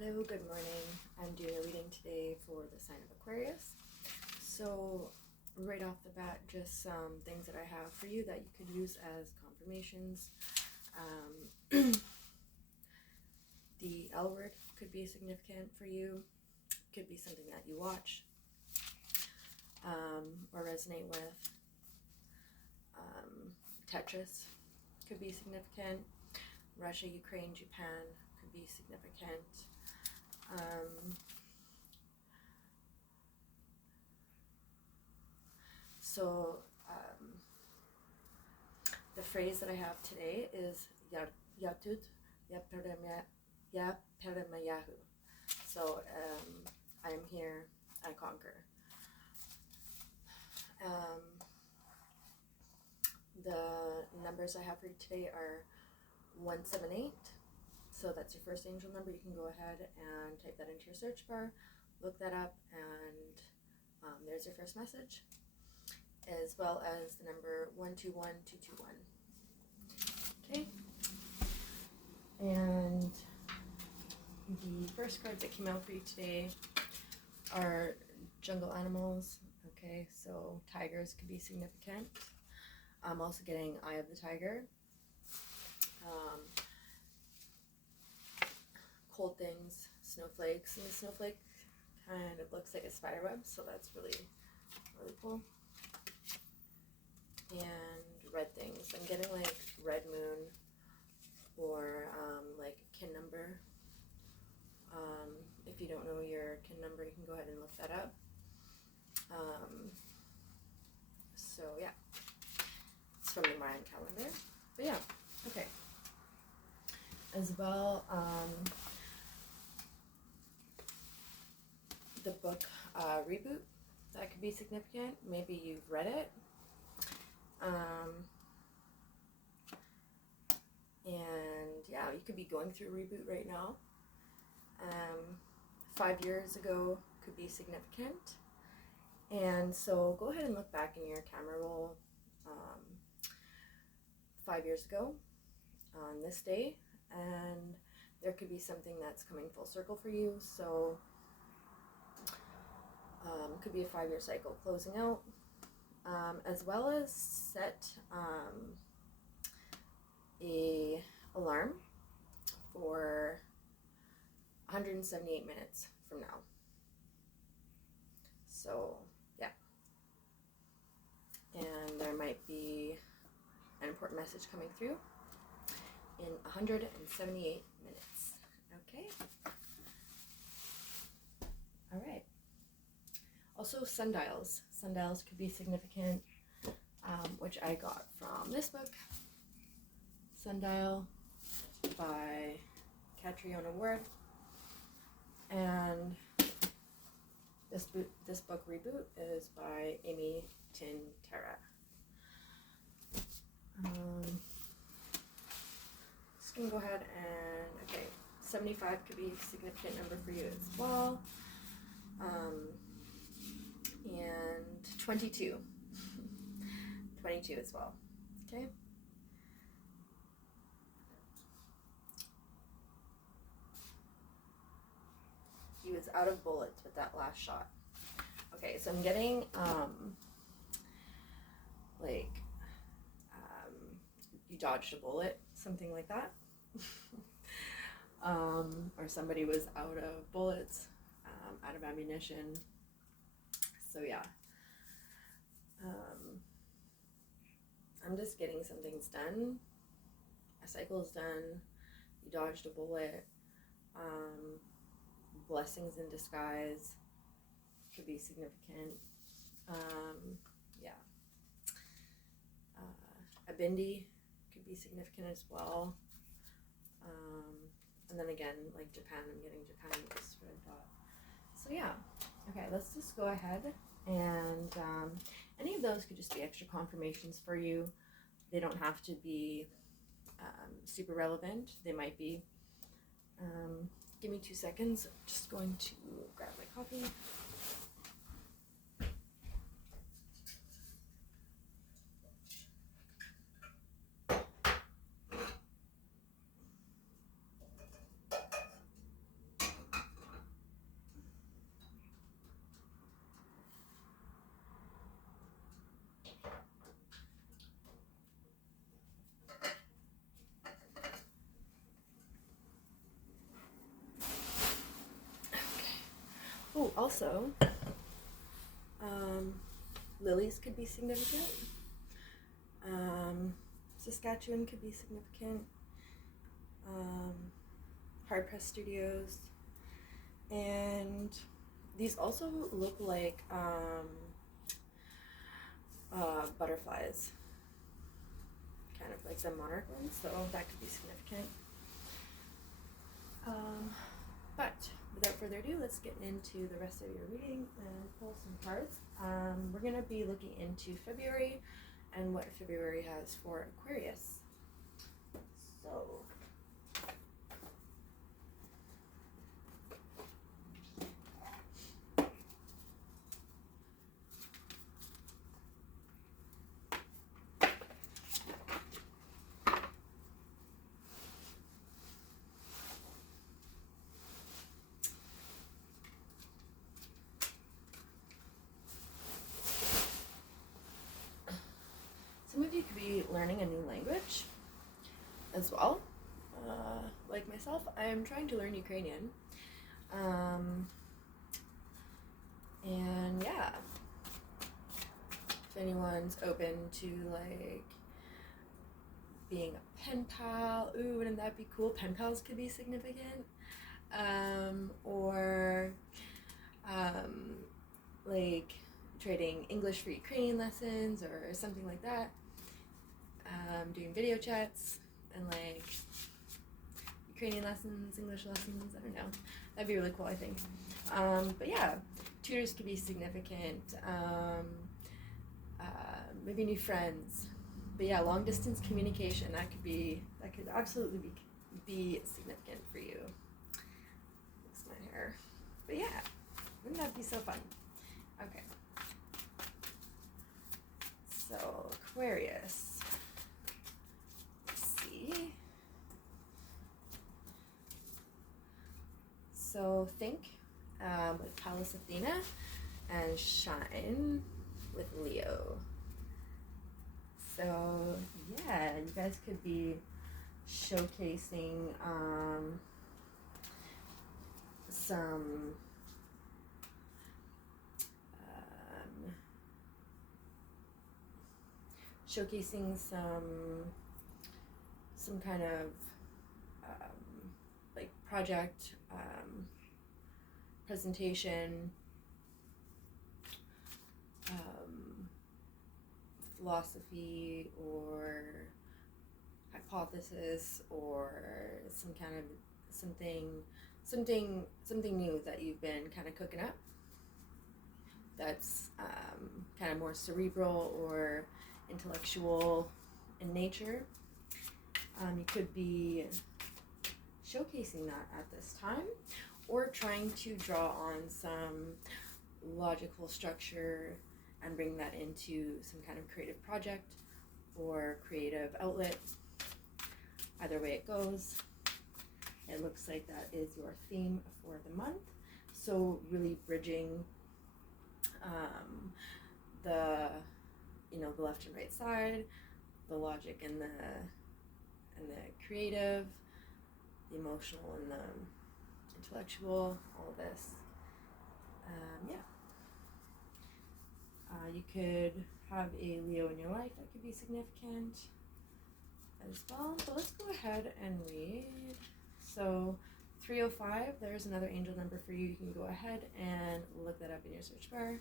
Hello, good morning. I'm doing a reading today for the sign of Aquarius. So right off the bat, just some things that I have for you that you could use as confirmations. The L word could be significant for you. Could be something that you watch or resonate with. Tetris could be significant. Russia, Ukraine, Japan could be significant. The phrase that I have today is Yatut Yaperemayahu. So I am here, I conquer. The numbers I have for you today are 178. So that's your first angel number. You can go ahead and type that into your search bar, look that up, and there's your first message, as well as the number 121221. Okay. And the first cards that came out for you today are jungle animals. Okay, so tigers could be significant. I'm also getting Eye of the Tiger. Cold things, snowflakes, and the snowflake kind of looks like a spider web, so that's really cool. And red things. I'm getting like red moon or like kin number. If you don't know your kin number, you can go ahead and look that up. So yeah, it's from the Mayan calendar. But yeah, okay. As well, the book Reboot, that could be significant. Maybe you've read it. And yeah, you could be going through a reboot right now. 5 years ago could be significant. And so go ahead and look back in your camera roll 5 years ago on this day, and there could be something that's coming full circle for you. So could be a 5-year cycle closing out, as well as set a alarm for 178 minutes from now. So yeah, and there might be an important message coming through in 178 minutes. Okay. All right. Also, sundials. Sundials could be significant, which I got from this book, Sundial by Catriona Ward. And this book, Reboot, is by Amy Tintera. Just gonna go ahead and, okay, 75 could be a significant number for you as well. And 22. 22 as well. Okay. He was out of bullets with that last shot. Okay, so I'm getting you dodged a bullet, something like that. Or somebody was out of bullets, out of ammunition. So yeah, I'm just getting some things done. A cycle's done. You dodged a bullet. Blessings in disguise could be significant. Yeah. A bindi could be significant as well. And then again, like Japan, I'm getting Japan with this red dot. So yeah, okay, let's just go ahead and any of those could just be extra confirmations for you. They don't have to be super relevant. They might be. Give me 2 seconds. I'm just going to grab my coffee. Also, lilies could be significant. Saskatchewan could be significant. Hard Press Studios. And these also look like butterflies, kind of like the monarch ones, so that could be significant. But without further ado, let's get into the rest of your reading and pull some cards. We're going to be looking into February and what February has for Aquarius. So, some of you could be learning a new language as well. Like myself, I'm trying to learn Ukrainian. And yeah, if anyone's open to like being a pen pal, ooh, wouldn't that be cool? Pen pals could be significant. Or like trading English for Ukrainian lessons or something like that. Doing video chats and like Ukrainian lessons, English lessons, I don't know. That'd be really cool, I think. But yeah, tutors could be significant. Maybe new friends. But yeah, long distance communication, that could absolutely be significant for you. Fix my hair. But yeah, wouldn't that be so fun? Okay. So, Aquarius. Let's see. So, think with Pallas Athena and shine with Leo. So, yeah, you guys could be showcasing some kind of like project presentation, philosophy or hypothesis, or some kind of something new that you've been kind of cooking up that's kind of more cerebral or intellectual in nature. You could be showcasing that at this time, or trying to draw on some logical structure and bring that into some kind of creative project or creative outlet. Either way it goes, it looks like that is your theme for the month. So really bridging the left and right side, the logic and the creative, the emotional and the intellectual, all of this. You could have a Leo in your life that could be significant as well. So let's go ahead and read. So 305, there's another angel number for you. You can go ahead and look that up in your search bar.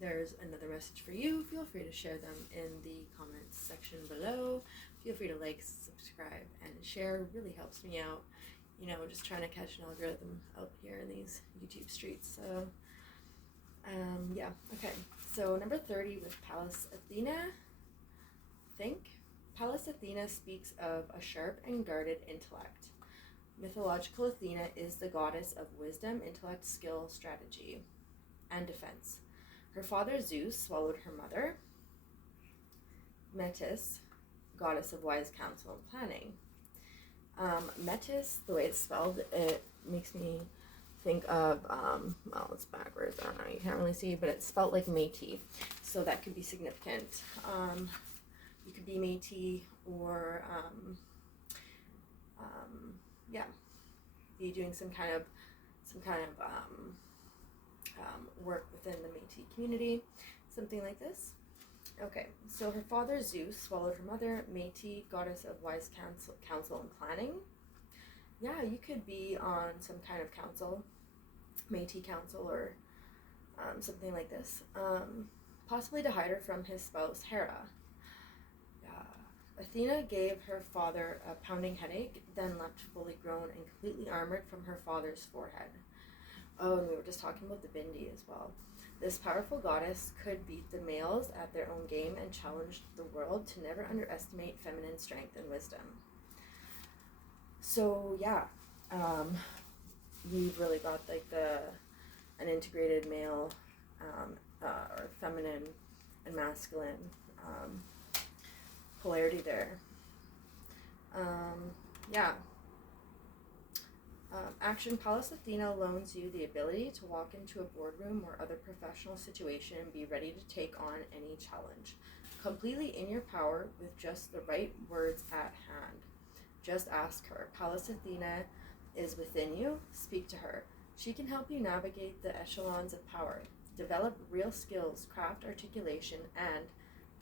There's another message for you. Feel free to share them in the comments section below. Feel free to like, subscribe, and share. It really helps me out. Just trying to catch an algorithm out here in these YouTube streets. So, yeah. Okay. So number 30 with Pallas Athena. Think. Pallas Athena speaks of a sharp and guarded intellect. Mythological Athena is the goddess of wisdom, intellect, skill, strategy, and defense. Her father Zeus swallowed her mother, Metis, goddess of wise counsel and planning. Metis, the way it's spelled, it makes me think of, well, it's backwards, I don't know, you can't really see, but it's spelled like Métis, so that could be significant. You could be Métis, or, yeah, be doing some kind of work within the Métis community, something like this. Okay, so her father Zeus swallowed her mother, Métis, goddess of wise counsel and planning. Yeah, you could be on some kind of council, Métis council, or something like this. Possibly to hide her from his spouse Hera. Athena gave her father a pounding headache, then left fully grown and completely armored from her father's forehead. Oh, and we were just talking about the Bindi as well. This powerful goddess could beat the males at their own game and challenged the world to never underestimate feminine strength and wisdom. So yeah, we've really got like an integrated male or feminine and masculine polarity there. Yeah. Action Pallas Athena loans you the ability to walk into a boardroom or other professional situation and be ready to take on any challenge. Completely in your power with just the right words at hand. Just ask her. Pallas Athena is within you. Speak to her. She can help you navigate the echelons of power. Develop real skills, craft articulation, and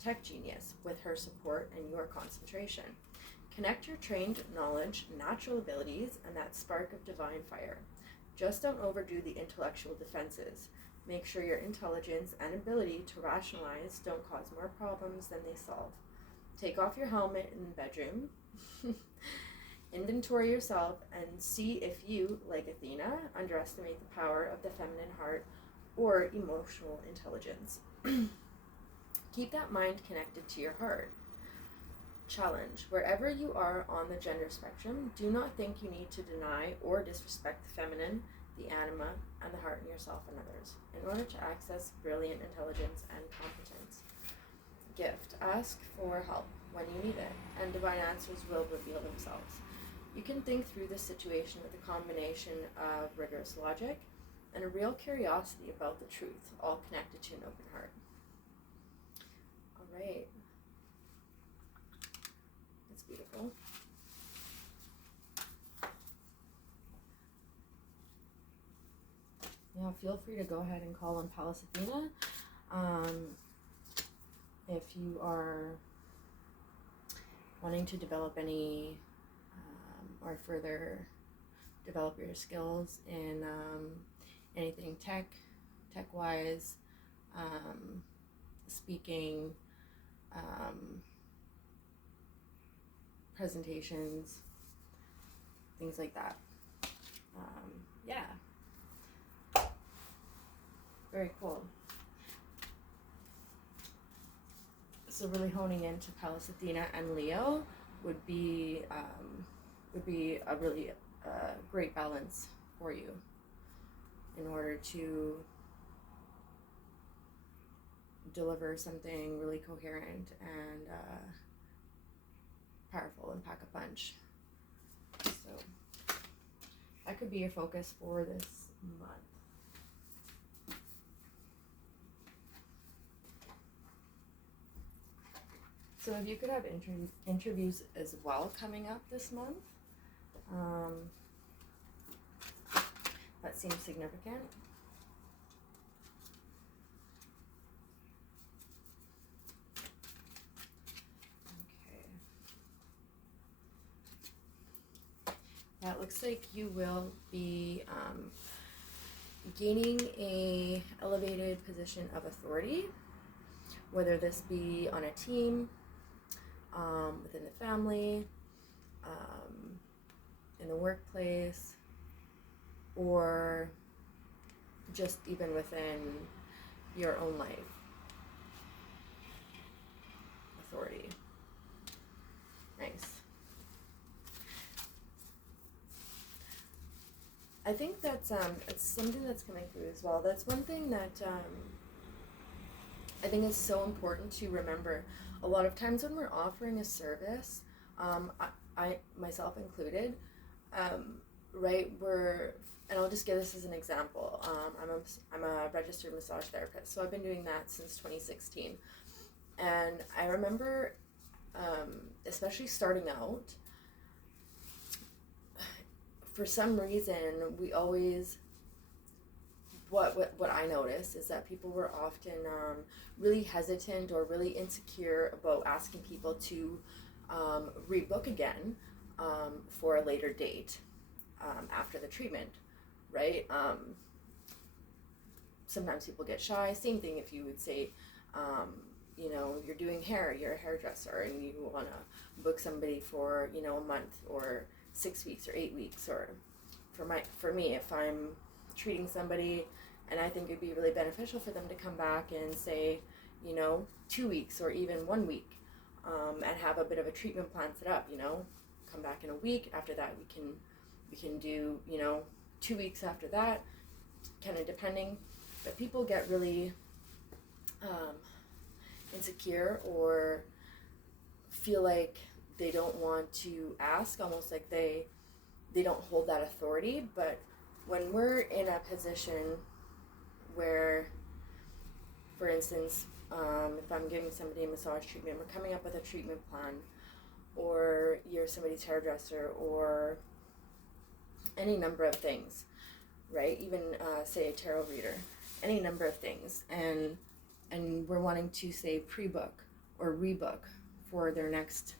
tech genius with her support and your concentration. Connect your trained knowledge, natural abilities, and that spark of divine fire. Just don't overdo the intellectual defenses. Make sure your intelligence and ability to rationalize don't cause more problems than they solve. Take off your helmet in the bedroom. Inventory yourself and see if you, like Athena, underestimate the power of the feminine heart or emotional intelligence. Keep that mind connected to your heart. Challenge. Wherever you are on the gender spectrum, do not think you need to deny or disrespect the feminine, the anima, and the heart in yourself and others in order to access brilliant intelligence and competence. Gift. Ask for help when you need it, and divine answers will reveal themselves. You can think through this situation with a combination of rigorous logic and a real curiosity about the truth, all connected to an open heart. All right. That's beautiful. Yeah, feel free to go ahead and call on Pallas Athena. If you are wanting to develop any or further develop your skills in anything tech-wise, speaking, presentations, things like that. Yeah. Very cool. So really honing into Pallas Athena and Leo would be a really great balance for you in order to deliver something really coherent and powerful and pack a punch. So that could be your focus for this month. So if you could have interviews as well coming up this month, that seems significant. Okay. That looks like you will be gaining a elevated position of authority, whether this be on a team, within the family, in the workplace, or just even within your own life. Authority. Nice. I think that's it's something that's coming through as well. That's one thing that I think is so important to remember. A lot of times when we're offering a service, I myself included, right, and I'll just give this as an example. I'm a registered massage therapist, so I've been doing that since 2016. And I remember, especially starting out, for some reason, we always what I noticed is that people were often really hesitant or really insecure about asking people to rebook again for a later date after the treatment, right? Sometimes people get shy. Same thing if you would say, you know, you're doing hair, you're a hairdresser, and you want to book somebody for, you know, a month or 6 weeks or 8 weeks, or for me, if I'm treating somebody and I think it'd be really beneficial for them to come back and say, you know, 2 weeks or even 1 week, and have a bit of a treatment plan set up, you know, come back in a week. After that, we can do, you know, 2 weeks after that, kind of depending. But people get really insecure or feel like they don't want to ask, almost like they don't hold that authority. But when we're in a position where, for instance, if I'm giving somebody a massage treatment, we're coming up with a treatment plan, or you're somebody's hairdresser, or any number of things, right? Even say a tarot reader, any number of things, and we're wanting to say pre-book or rebook for their next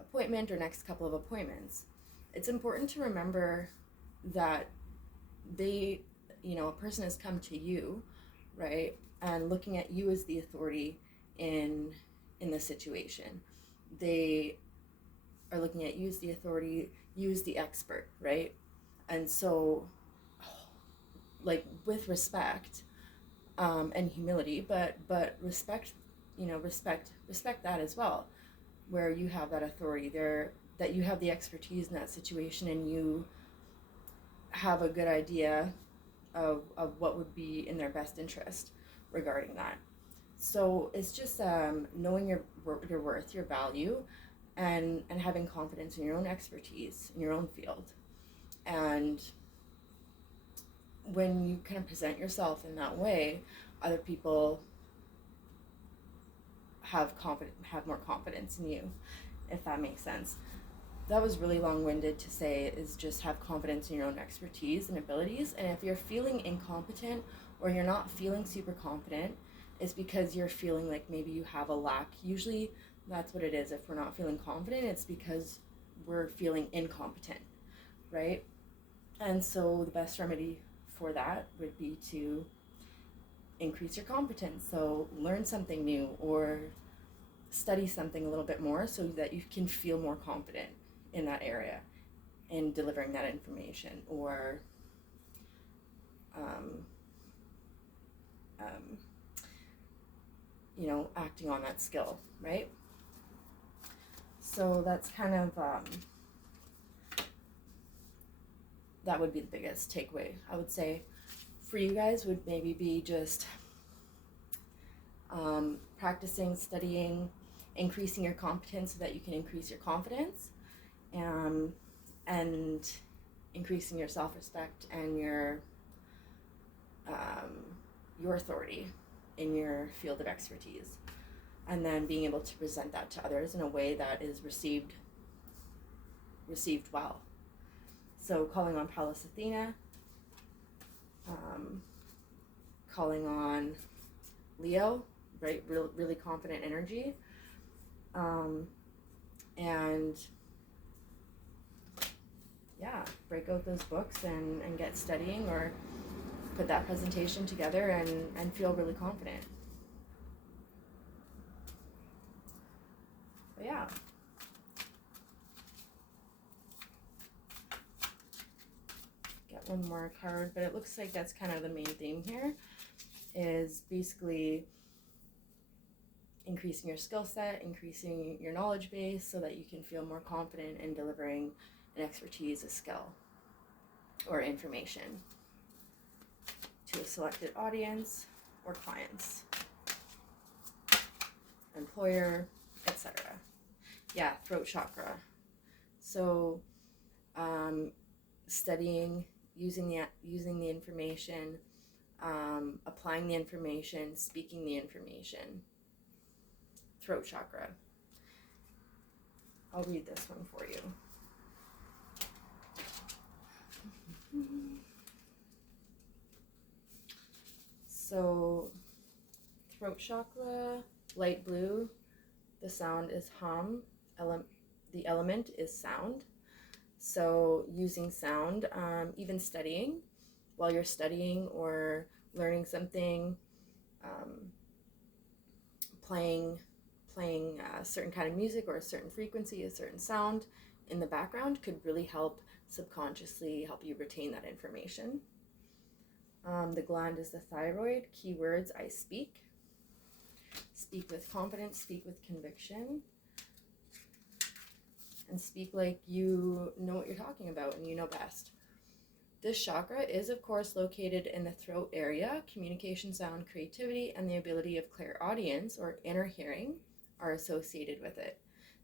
appointment or next couple of appointments. It's important to remember that they, you know, a person has come to you, right, and looking at you as the authority in the situation. They are looking at you as the authority, you as the expert, right? And so, like, with respect and humility, but respect, you know, respect that as well, where you have that authority there, that you have the expertise in that situation, and you have a good idea of what would be in their best interest regarding that. So it's just knowing your worth, your value, and having confidence in your own expertise, in your own field. And when you kind of present yourself in that way, other people have more confidence in you, if that makes sense. That was really long-winded to say, is just have confidence in your own expertise and abilities. And if you're feeling incompetent or you're not feeling super confident, it's because you're feeling like maybe you have a lack. Usually that's what it is. If we're not feeling confident, it's because we're feeling incompetent, right? And so the best remedy for that would be to increase your competence. So learn something new or study something a little bit more so that you can feel more confident in that area in delivering that information, or you know, acting on that skill, right? So that's kind of that would be the biggest takeaway, I would say, for you guys, would maybe be just practicing, studying, increasing your competence so that you can increase your confidence, and increasing your self-respect and your authority in your field of expertise, and then being able to present that to others in a way that is received well. So calling on Pallas Athena, calling on Leo, right? Really confident energy, and yeah, break out those books and get studying, or put that presentation together and feel really confident. But yeah. Get one more card, but it looks like that's kind of the main theme here, is basically increasing your skill set, increasing your knowledge base so that you can feel more confident in delivering an expertise, a skill, or information to a selected audience or clients, employer, etc. Yeah, throat chakra. So studying, using the information, applying the information, speaking the information. Throat chakra. I'll read this one for you. throat chakra, light blue. The sound is hum. The element is sound. So using sound, even studying, while you're studying or learning something, playing a certain kind of music or a certain frequency, a certain sound in the background could really help subconsciously help you retain that information. The gland is the thyroid. Keywords: I speak. Speak with confidence, speak with conviction, and speak like you know what you're talking about and you know best. This chakra is, of course, located in the throat area. Communication, sound, creativity, and the ability of clairaudience or inner hearing are associated with it.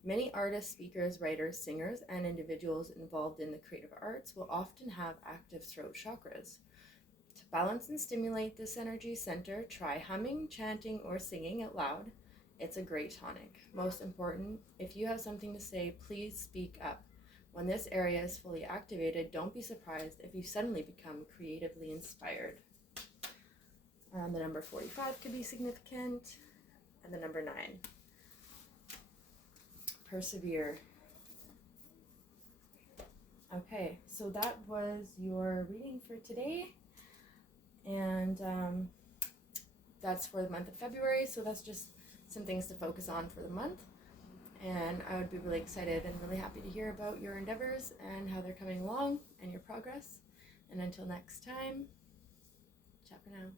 Many artists, speakers, writers, singers, and individuals involved in the creative arts will often have active throat chakras. To balance and stimulate this energy center, try humming, chanting, or singing out loud. It's a great tonic. Most important, if you have something to say, please speak up. When this area is fully activated, don't be surprised if you suddenly become creatively inspired. The number 45 could be significant, and the number 9. Persevere. Okay, so that was your reading for today. And that's for the month of February, so that's just some things to focus on for the month. And I would be really excited and really happy to hear about your endeavors and how they're coming along and your progress. And until next time, ciao for now.